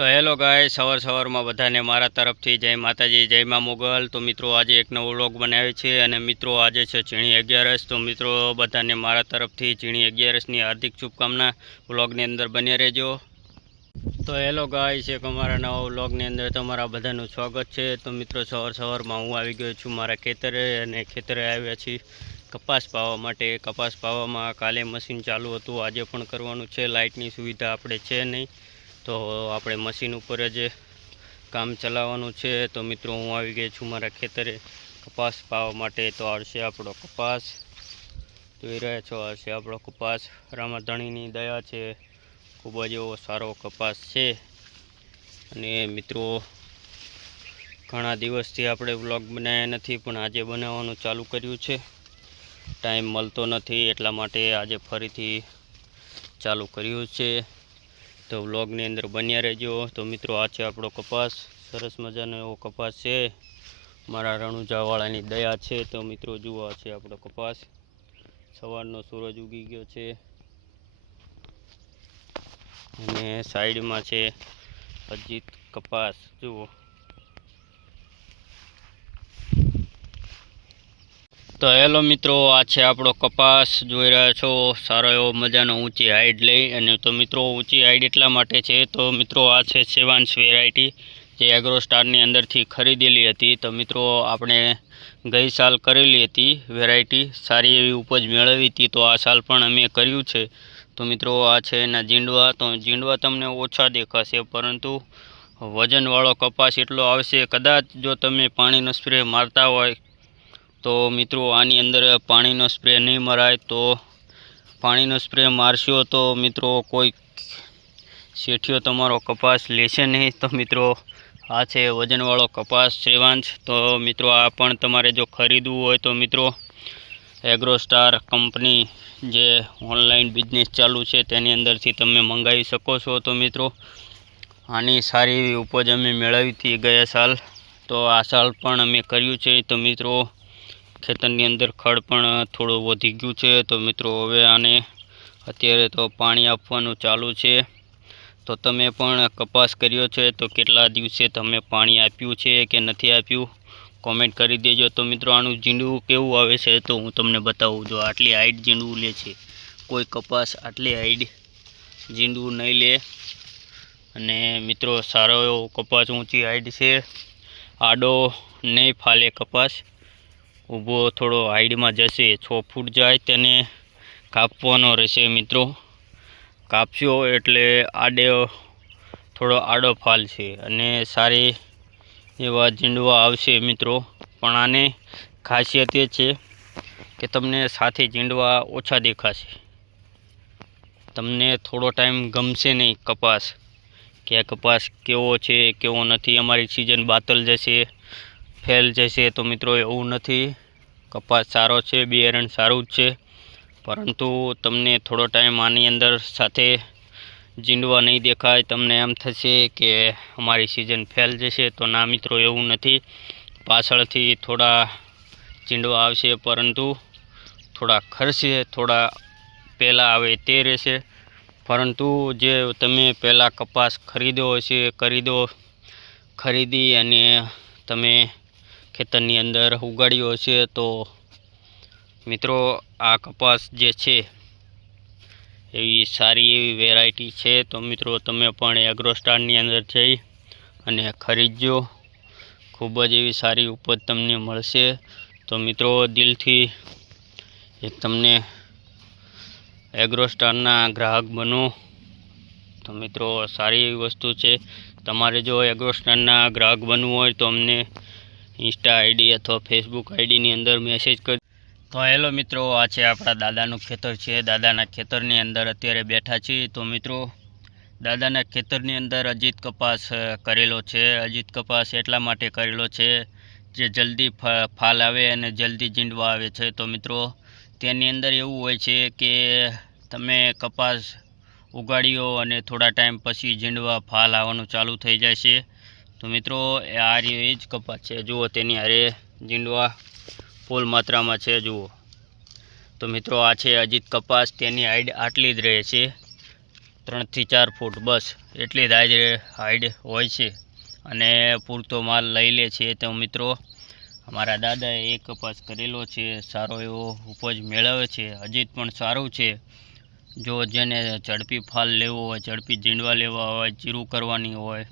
તો હેલો ગાય સવારમાં બધાને મારા તરફથી જય માતાજી જય મા મોગલ। તો મિત્રો આજે એક નવો વ્લોગ બનાવે છે અને મિત્રો આજે છે ઝીણી 11. તો મિત્રો બધાને મારા તરફથી ઝીણી 11ની હાર્દિક શુભકામના। વ્લોગની અંદર બન્યા રહેજો। તો હેલો ગાય છે અમારા નવા વ્લોગની અંદર તમારા બધાનું સ્વાગત છે। તો મિત્રો સવારમાં હું આવી ગયો છું મારા ખેતરે અને ખેતરે આવ્યા છીએ કપાસ પાવા માટે। કપાસ પાવામાં કાલે મશીન ચાલુ હતું, આજે પણ કરવાનું છે। લાઇટની સુવિધા આપણે છે નહીં, તો આપણે મશીન ઉપર જ કામ ચલાવવાનું છે। તો મિત્રો હું આવી ગયો છું મારા ખેતરે કપાસ પાવા માટે। તો આવશે આપણો કપાસ, જોઈ રહ્યા છો, આવશે આપણો કપાસ। રામાધણીની દયા છે, ખૂબ જ એવો સારો કપાસ છે। અને મિત્રો ઘણા દિવસથી આપણે વ્લોગ બનાવ્યા નથી, પણ આજે બનાવવાનું ચાલુ કર્યું છે। ટાઈમ મળતો નથી એટલા માટે આજે ફરીથી ચાલુ કર્યું છે। તો વ્લોગની અંદર બન્યા રહેજો। તો મિત્રો આ છે આપણો કપાસ, સરસ મજાનો એવો કપાસ છે, મારા રણુજાવાળાની દયા છે। તો મિત્રો જુઓ, આ છે આપણો કપાસ, સવારનો સૂરજ ઉગી ગયો છે અને સાઈડમાં છે અજીત કપાસ, જુઓ। તો હેલો મિત્રો, આ છે આપણો કપાસ, જોઈ રહ્યા છો, સારો એવો મજાનો ઊંચી હાઈટ લઈ। અને તો મિત્રો ઊંચી હાઈટ એટલા માટે છે, તો મિત્રો આ છે સેવાંશ વેરાયટી, જે એગ્રોસ્ટારની અંદરથી ખરીદેલી હતી। તો મિત્રો આપણે ગઈ સાલ કરેલી હતી વેરાયટી, સારી એવી ઉપજ મેળવી હતી, તો આ સાલ પણ અમે કર્યું છે। તો મિત્રો આ છે એના જીંડવા। તો જીંડવા તમને ઓછા દેખાશે, પરંતુ વજનવાળો કપાસ એટલો આવશે। કદાચ જો તમે પાણીનો સ્પ્રે મારતા હોય તો મિત્રો આની અંદર પાણીનો સ્પ્રે નહીં મરાય, તો પાણીનો સ્પ્રે મારશો તો મિત્રો કોઈ શેઠિયો તમારો કપાસ લેશે નહીં। તો મિત્રો આ છે વજનવાળો કપાસ સેવાંશ। તો મિત્રો આ પણ તમારે જો ખરીદવું હોય તો મિત્રો એગ્રોસ્ટાર કંપની, જે ઓનલાઈન બિઝનેસ ચાલુ છે, તેની અંદરથી તમે મંગાવી શકો છો। તો મિત્રો આની સારી એવી ઉપજ અમે મેળવી હતી ગયા સાલ, તો આ સાલ પણ અમે કર્યું છે। તો મિત્રો ખેતરની અંદર ખડ પણ થોડું વધી ગયું છે, તો મિત્રો હવે આને અત્યારે તો પાણી આપવાનું ચાલુ છે। તો તમે પણ કપાસ કર્યો છે તો કેટલા દિવસે તમે પાણી આપ્યું છે કે નથી આપ્યું, કોમેન્ટ કરી દેજો। તો મિત્રો આનું જીંડવું કેવું આવે છે તો હું તમને બતાવું। જો આટલી હાઈટ જીંડવું લે છે, કોઈ કપાસ આટલી હાઈટ જીંડવું નહીં લે। અને મિત્રો સારો એવો કપાસ, ઊંચી હાઈટ છે, આડો નહીં ફાલે કપાસ, ઊભો થોડો હાઈડમાં જશે, 6 ફૂટ જાય તેને કાપવાનો રહેશે મિત્રો। કાપશો એટલે આડે થોડો આડો ફાલ છે અને સારી એવા જીંડવા આવશે મિત્રો। પણ આને ખાસિયત એ છે કે તમને સાથે જીંડવા ઓછા દેખાશે, તમને થોડો ટાઈમ ગમશે નહીં કપાસ, કે આ કપાસ કેવો છે કેવો નથી, અમારી સિઝન બાતલ જશે, ફેલ જશે। તો મિત્રો એવું નથી, કપાસ સારો છે, બિયારણ સારું જ છે, પરંતુ તમને થોડો ટાઈમ આની અંદર સાથે જીંડવા નહીં દેખાય, તમને એમ થશે કે અમારી સિઝન ફેલ જશે। તો ના મિત્રો, એવું નથી, પાછળથી થોડા જીંડવા આવશે, પરંતુ થોડા ખર્ચે, થોડા પહેલાં આવે તે રહેશે। પરંતુ જે તમે પહેલાં કપાસ ખરીદો હશે, ખરીદી અને તમે ખેતરની અંદર ઉગાડ્યો હશે, તો મિત્રો આ કપાસ જે છે એવી સારી એવી વેરાયટી છે। તો મિત્રો તમે પણ એગ્રોસ્ટારની અંદર જઈ અને ખરીદજો, ખૂબ જ એવી સારી ઉપજ તમને મળશે। તો મિત્રો દિલથી એક તમને એગ્રોસ્ટારના ગ્રાહક બનો। તો મિત્રો સારી એવી વસ્તુ છે, તમારે જો એગ્રોસ્ટારના ગ્રાહક બનવું હોય તો અમને ઇન્સ્ટા આઈડી અથવા ફેસબુક આઈડીની અંદર મેસેજ કરી। તો હેલો મિત્રો, આ છે આપણા દાદાનું ખેતર છે, દાદાના ખેતરની અંદર અત્યારે બેઠા છીએ। તો મિત્રો દાદાના ખેતરની અંદર અજીત કપાસ કરેલો છે। અજીત કપાસ એટલા માટે કરેલો છે જે જલ્દી ફાલ આવે અને જલ્દી જીંડવા આવે છે। તો મિત્રો તેની અંદર એવું હોય છે કે તમે કપાસ ઉગાડ્યો અને થોડા ટાઈમ પછી જીંડવા ફાલ આવવાનું ચાલુ થઈ જાય છે। તો મિત્રો આ રહ્યો એ જ કપાસ છે, જુઓ તેની હારે જીંડવા ફૂલ માત્રામાં છે, જુઓ। તો મિત્રો આ છે અજીત કપાસ, તેની હાઈટ આટલી જ રહે છે, 3 થી 4 ફૂટ બસ એટલી જ હાઈડ હોય છે અને પૂરતો માલ લઈ લે છે. તો મિત્રો અમારા દાદાએ એક કપાસ કરેલો છે, સારો એવો ઉપજ મેળવે છે, હજી પણ સારું છે. જો જેને ઝડપી ફાલ લેવો હોય, ઝડપી જીંડવા લેવા હોય, જીરું કરવાની હોય,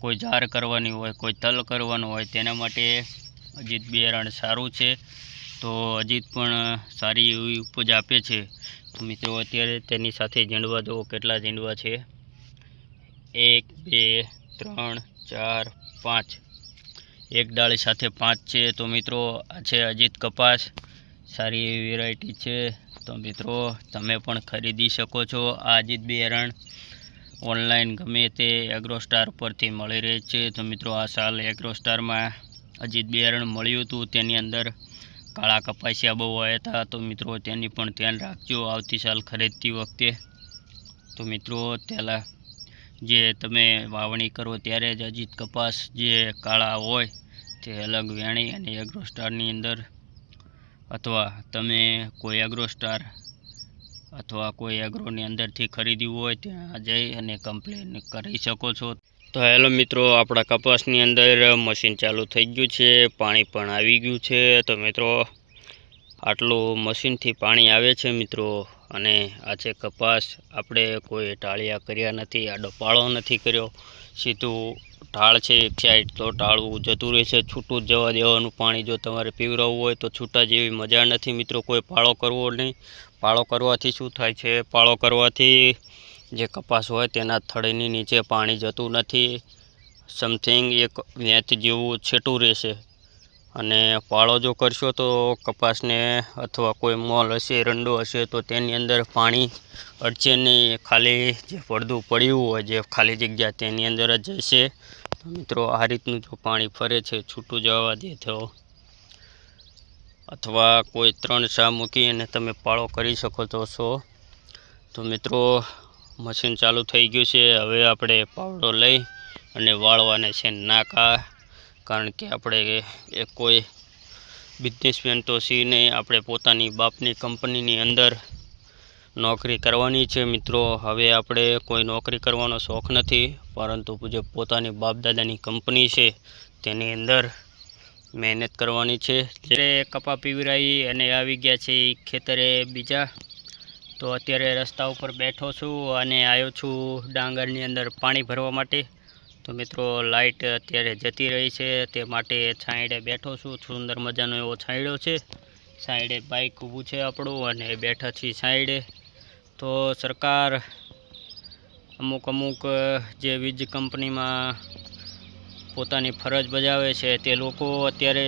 કોઈ જાર કરવાની હોય, કોઈ તલ કરવાનું હોય, તેના માટે અજીત બિયારણ સારું છે. તો અજીત પણ સારી એવી ઉપજ આપે છે. તો મિત્રો અત્યારે તેની સાથે જીંડવા જુઓ કેટલા જીંડવા છે, 1 2 3 4 5, એક ડાળી સાથે 5 છે. તો મિત્રો આ છે અજીત કપાસ, સારી એવી વેરાયટી છે. તો મિત્રો તમે પણ ખરીદી શકો છો. આ અજીત બિયારણ ઓનલાઈન ગમે તે એગ્રોસ્ટાર પરથી મળી રહે છે. તો મિત્રો આ સાલ એગ્રોસ્ટારમાં અજીત બિયારણ મળ્યું હતું, તેની અંદર કાળા કપાસિયા બહુ આવ્યા હતા. તો મિત્રો તેની પણ ધ્યાન રાખજો આવતી સાલ ખરીદતી વખતે. તો મિત્રો પહેલાં જે તમે વાવણી કરો ત્યારે જ અજીત કપાસ જે કાળા હોય તે અલગ વેણી અને એગ્રોસ્ટારની અંદર અથવા તમે કોઈ એગ્રોસ્ટાર અથવા કોઈ એગ્રોની અંદરથી ખરીદ્યું હોય ત્યાં જઈ અને કમ્પ્લેન કરી શકો છો. તો હેલો મિત્રો, આપણા કપાસની અંદર મશીન ચાલુ થઈ ગયું છે, પાણી પણ આવી ગયું છે. તો મિત્રો આટલું મશીનથી પાણી આવે છે મિત્રો, અને આ છે કપાસ. આપણે કોઈ ઢાળિયા કર્યા નથી, આડો પાળો નથી કર્યો, સીધું ઢાળ છે એક સાઈડ, તો ઢાળવું જતું રહેશે, છૂટું જ જવા દેવાનું પાણી. જો તમારે પીવરાવવું હોય તો છૂટા જેવી મજા નથી મિત્રો, કોઈ પાળો કરવો નહીં. પાળો કરવાથી શું થાય છે, પાળો કરવાથી જે કપાસ હોય તેના થડની નીચે પાણી જતું નથી, સમથિંગ 1 ઇંચ જેવું છેટું રહેશે. અને પાળો જો કરશો તો કપાસને અથવા કોઈ મોલ હશે, રંડો હશે, તો તેની અંદર પાણી અડશે નહીં, ખાલી જે પડદું પડ્યું હોય, જે ખાલી જગ્યા તેની અંદર જ જશે. તો મિત્રો આ રીતનું જો પાણી ફરે છે, છૂટું જવા દે તો અથવા કોઈ 3 સા મૂકી અને તમે પાળો કરી શકો છો. તો મિત્રો મશીન ચાલુ થઈ ગયું છે. હવે આપણે પાવડો લઈ અને વાળવાને છે નાકા, કારણ કે આપણે એક કોઈ બિઝનેસમેન તો છીએ નહીં, આપણે પોતાની બાપની કંપનીની અંદર નોકરી કરવાની છે મિત્રો. હવે આપણે કોઈ નોકરી કરવાનો શોખ નથી, પરંતુ જે પોતાની બાપ દાદાની કંપની છે તેની અંદર મહેનત કરવાની છે. જ્યારે કપા પીવરાઈ અને આવી ગયા છે ખેતરે બીજા, તો અત્યારે રસ્તા ઉપર બેઠો છું અને આવ્યો છું ડાંગરની અંદર પાણી ભરવા માટે. તો મિત્રો લાઇટ અત્યારે જતી રહી છે, તે માટે છાંયડે બેઠો છું. સુંદર મજાનો એવો છાંયડો છે, સાઈડે બાઇક ઊભું છે આપણું અને બેઠા છીએ છાંયડે. તો સરકાર અમુક જે વીજ કંપનીમાં પોતાની ફરજ બજાવે છે તે લોકો અત્યારે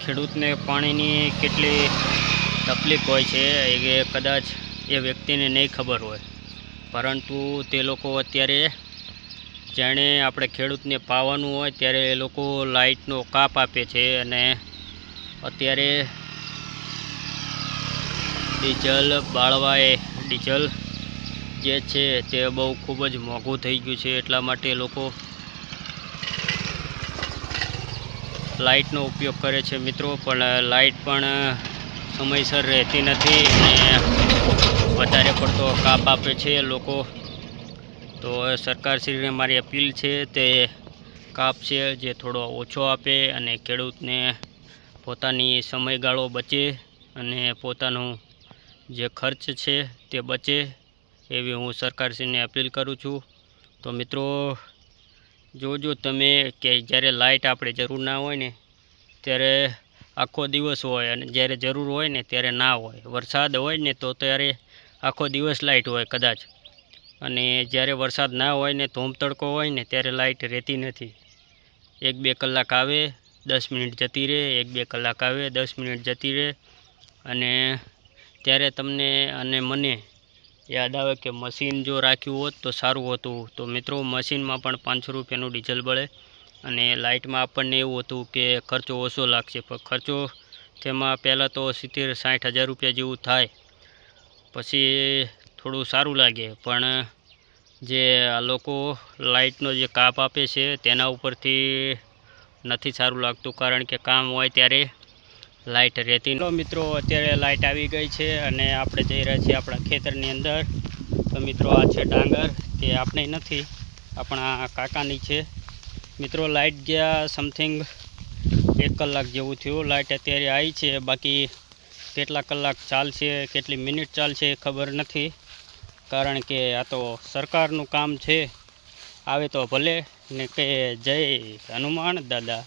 ખેડૂતને પાણીની કેટલી તકલીફ હોય છે એ કદાચ એ વ્યક્તિને નહીં ખબર હોય, પરંતુ તે લોકો અત્યારે જાણે આપણે ખેડૂતને પાવાનું હોય ત્યારે એ લોકો લાઇટનો કાપ આપે છે. અને અત્યારે ડીઝલ બાળવાએ ડીઝલ જે છે તે બહુ ખૂબ જ મોંઘું થઈ ગયું છે, એટલા માટે લોકો લાઇટનો ઉપયોગ કરે છે મિત્રો. પણ લાઇટ પણ સમયસર રહેતી નથી અને વધારે પડતો કાપ આપે છે લોકો. તો સરકારશ્રીને મારી અપીલ છે તે કાપ છે જે થોડો ઓછો આપે અને ખેડૂતને પોતાની સમયગાળો બચે અને પોતાનું જે ખર્ચ છે તે બચે, એવી હું સરકારશ્રીને અપીલ કરું છું. તો મિત્રો જોજો તમે કે જ્યારે લાઇટ આપણે જરૂર ના હોય ને ત્યારે આખો દિવસ હોય, અને જ્યારે જરૂર હોય ને ત્યારે ના હોય. વરસાદ હોય ને તો ત્યારે આખો દિવસ લાઇટ હોય કદાચ, અને જ્યારે વરસાદ ના હોય ને ધોમ તડકો હોય ને ત્યારે લાઇટ રહેતી નથી. 1-2 કલાક આવે, 10 મિનિટ જતી રહે, 1-2 કલાક આવે, 10 મિનિટ જતી રહે. અને ત્યારે તમને અને મને યાદ આવે કે મશીન જો રાખ્યું હોત તો સારું હતું. તો મિત્રો મશીનમાં પણ 500 રૂપિયાનું ડીઝલ બળે, અને લાઇટમાં આપણને એવું હતું કે ખર્ચો ઓછો લાગશે, પણ ખર્ચો તેમાં પહેલાં તો 70-60 હજાર રૂપિયા જેવું થાય, પછી થોડું સારું લાગે. પણ જે આ લોકો લાઇટનો જે કાપ આપે છે તેના ઉપરથી નથી સારું લાગતું, કારણ કે કામ હોય ત્યારે લાઇટ રહેતી. મિત્રો અત્યારે લાઇટ આવી ગઈ છે અને આપણે જઈ રહ્યા છીએ આપણા ખેતરની અંદર. તો મિત્રો આ છે ડાંગર, તે આપણે નથી, આપણા કાકાની છે. મિત્રો લાઇટ ગયા સમથિંગ 1 કલાક જેવું થયું. લાઇટ અત્યારે આવી છે, બાકી કેટલા કલાક ચાલશે, કેટલી મિનિટ ચાલશે ખબર નથી, કારણ કે આ તો સરકારનું કામ છે. આવે તો ભલે, ને કે જય હનુમાન દાદા.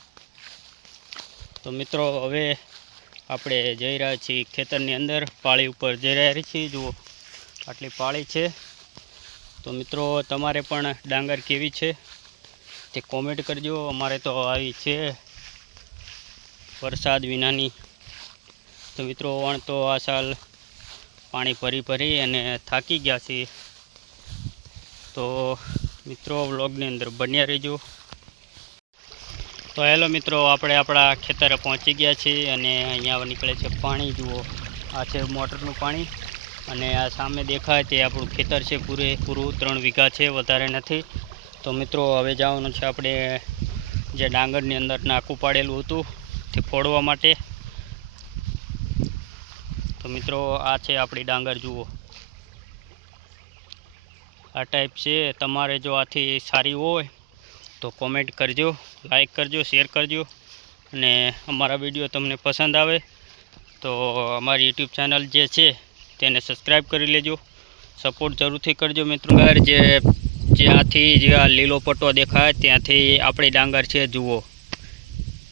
તો મિત્રો હવે આપણે જઈ રહ્યા છીએ ખેતરની અંદર, પાળી ઉપર જઈ રહ્યા છીએ. જુઓ આટલી પાળી છે. તો મિત્રો તમારે પણ ડાંગર કેવી છે તે કોમેન્ટ કરજો. અમારે તો આવી છે વરસાદ વિનાની. તો મિત્રો વણ તો આ સાલ પાણી ભરી અને થાકી ગયા છીએ. તો મિત્રો વ્લોગની અંદર બન્યા રહેજો. તો હેલો મિત્રો, આપણે આપણા ખેતરે પહોંચી ગયા છીએ અને અહીંયા નીકળે છે પાણી. જુઓ આ છે મોટરનું પાણી અને આ સામે દેખાય તે આપણું ખેતર છે, પૂરેપૂરું 3 વીઘા છે, વધારે નથી. તો મિત્રો હવે જવાનું છે આપણે જે ડાંગરની અંદર નાકું પાડેલું હતું તે ફોડવા માટે. તો મિત્રો આ છે આપણી ડાંગર. જુઓ આ ટાઈપ છે. તમારે જો આથી સારી હોય તો કોમેન્ટ કરજો, લાઈક કરજો, શેર કરજો, અને અમારા વિડીયો તમને પસંદ આવે તો અમારી યુટ્યુબ ચેનલ જે છે તેને સબસ્ક્રાઈબ કરી લેજો. સપોર્ટ જરૂરથી કરજો મિત્રો. જ્યાંથી જે આ લીલો પટ્ટો દેખાય ત્યાંથી આપણી ડાંગર છે. જુઓ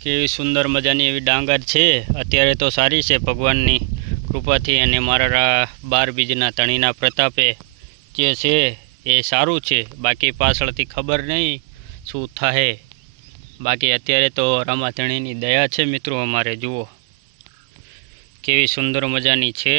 કેવી સુંદર મજાની એવી ડાંગર છે. અત્યારે તો સારી છે ભગવાનની કૃપાથી અને મારા 12 બીજના ધણીના પ્રતાપે જે છે એ સારું છે. બાકી પાછળથી ખબર નહીં શું થાય. બાકી અત્યારે તો રામાધણીની દયા છે મિત્રો અમારે. જુઓ કેવી સુંદર મજાની છે.